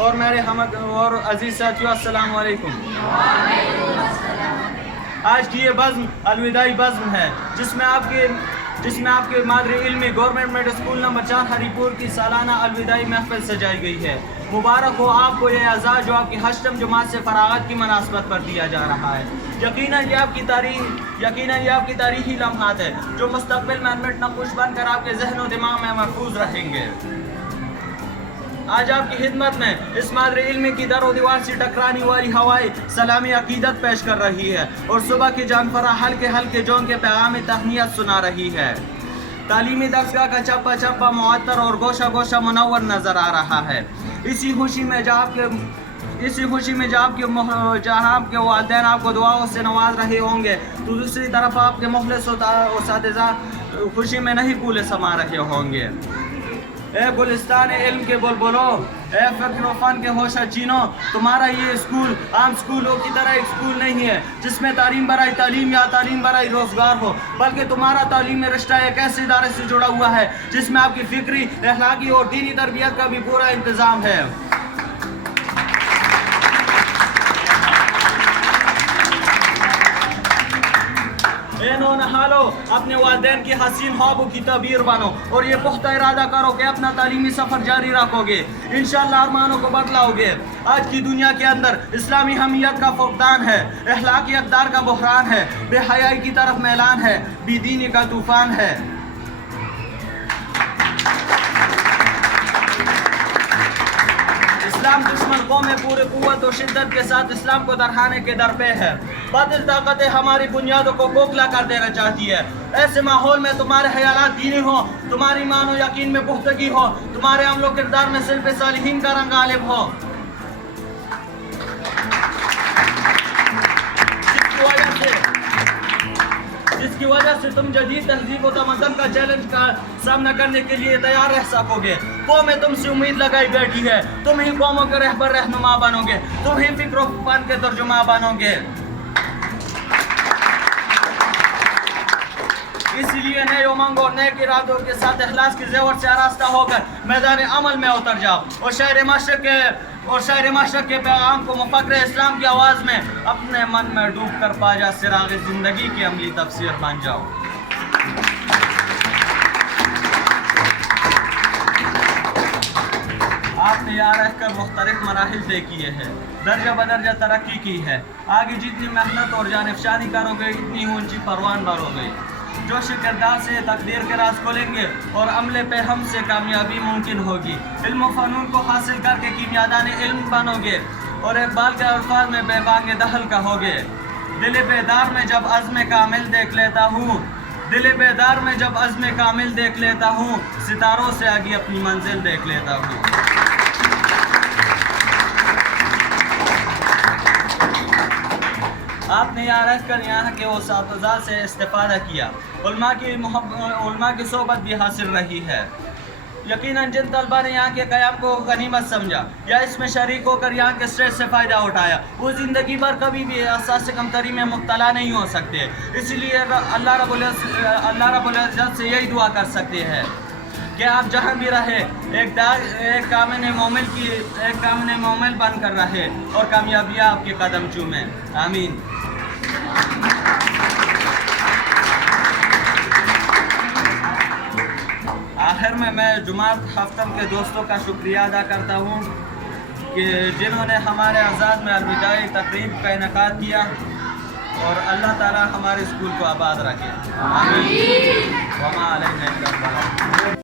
اور میرے اور عزیز ساتھیوں السلام علیکم۔ آج کی یہ بزم الوداعی بزم ہے جس میں آپ کے مادری علمی گورنمنٹ میڈل اسکول نمبر 4 ہری پور کی سالانہ الوداعی محفل سجائی گئی ہے۔ مبارک ہو آپ کو یہ اعزاز جو آپ کی ہشتم جماعت سے فراغت کی مناسبت پر دیا جا رہا ہے۔ یقیناً یہ آپ کی تاریخی لمحات ہے جو مستقبل میں انمٹ نقوش بن کر آپ کے ذہن و دماغ میں محفوظ رہیں گے۔ آج آپ کی خدمت میں اس مادری علمی کی در و دیوار سے ٹکرانے والی ہوائیں سلامی عقیدت پیش کر رہی ہے اور صبح کی جانفرا ہلکے جون کے پیغام تہنیت سنا رہی ہے۔ تعلیمی درسگاہ کا چپا چپا معطر اور گوشہ منور نظر آ رہا ہے۔ اسی خوشی میں جہاں آپ کے والدین آپ کو دعاؤں سے نواز رہے ہوں گے تو دوسری طرف آپ کے مخلص اساتذہ خوشی میں نہیں پھولے سما رہے ہوں گے۔ اے گلستان علم کے بلبلو، اے فکر و فن کے ہوشہ چینو، تمہارا یہ اسکول عام اسکولوں کی طرح ایک اسکول نہیں ہے جس میں تعلیم برائے تعلیم یا تعلیم برائے روزگار ہو، بلکہ تمہارا تعلیمی رشتہ ایک ایسے ادارے سے جڑا ہوا ہے جس میں آپ کی فکری، اخلاقی اور دینی تربیت کا بھی پورا انتظام ہے۔ اے نونہالو، اپنے والدین کی حسین خوابوں کی تعبیر بنو اور یہ پختہ ارادہ کرو کہ اپنا تعلیمی سفر جاری رکھو گے، انشاءاللہ ارمانوں کو بدلاؤ گے۔ آج کی دنیا کے اندر اسلامی حمیت کا فقدان ہے، اخلاقی اقدار کا بحران ہے، بے حیائی کی طرف میلان ہے، بے دینی کا طوفان ہے۔ اسلام دشمن قومیں پورے قوت و شدت کے ساتھ اسلام کو درہانے کے در پہ ہے۔ باطل طاقتیں ہماری بنیادوں کو کھوکھلا کر دینا چاہتی ہے۔ ایسے ماحول میں تمہارے خیالات دینی ہو، تمہاری ایمان و یقین میں پختگی ہو، تمہارے عمل و کردار میں سلف صالحین کا رنگ غالب ہو، جس کی وجہ سے تم جدید تہذیب و تمدن کا چیلنج کا سامنا کرنے کے لیے تیار رہ سکو گے۔ قومیں تم سے امید لگائی بیٹھی ہے، تم ہی قوموں کے رہبر رہنما بنو گے، تم ہی فکر و فن کے ترجمہ بنو گے۔ اسی لیے نئے امنگ اور نئے ارادوں کے ساتھ اخلاص کی زیور سے آراستہ ہو کر میدان عمل میں اتر جاؤ اور شاعر مشرق کے پیغام کو مفکر اسلام کی آواز میں اپنے من میں ڈوب کر پاجا سراغ زندگی کی عملی تفسیر بن جاؤ۔ آپ نے یہاں رہ کر مختلف مراحل طے کیے ہیں، درجہ بدرجہ ترقی کی ہے، آگے جتنی محنت اور جانفشانی کرو گے اتنی اونچی پروان بھرو گے۔ جوش کردار سے تقدیر کے راز کھولیں گے اور عمل پہ ہم سے کامیابی ممکن ہوگی۔ علم و فنون کو حاصل کر کے کیمیادان علم بنو گے اور اقبال کے الفاظ میں بے بانگ دہل کہو گے۔ دل بیدار میں جب عزم کامل دیکھ لیتا ہوں، ستاروں سے آگے اپنی منزل دیکھ لیتا ہوں۔ آپ نے یہاں رہ کر یہاں کے اساتذہ سے استفادہ کیا، علماء کی صحبت بھی حاصل رہی ہے۔ یقیناً جن طلبہ نے یہاں کے قیام کو غنیمت سمجھا یا اس میں شریک ہو کر یہاں کے اسٹریس سے فائدہ اٹھایا، وہ زندگی بھر کبھی بھی احساس کمتری میں مبتلا نہیں ہو سکتے۔ اس لیے اللہ رب العزت سے یہی دعا کر سکتے ہیں کہ آپ جہاں بھی رہے ایک کامل مومن بن کر رہے اور کامیابیاں آپ کے قدم چومیں۔ آمین۔ آخر میں جماعت ہفتم کے دوستوں کا شکریہ ادا کرتا ہوں کہ جنہوں نے ہمارے اعزاز میں الوداعی تقریب کا انعقاد کیا، اور اللہ تعالی ہمارے اسکول کو آباد رکھے۔ آمین۔ وما علینا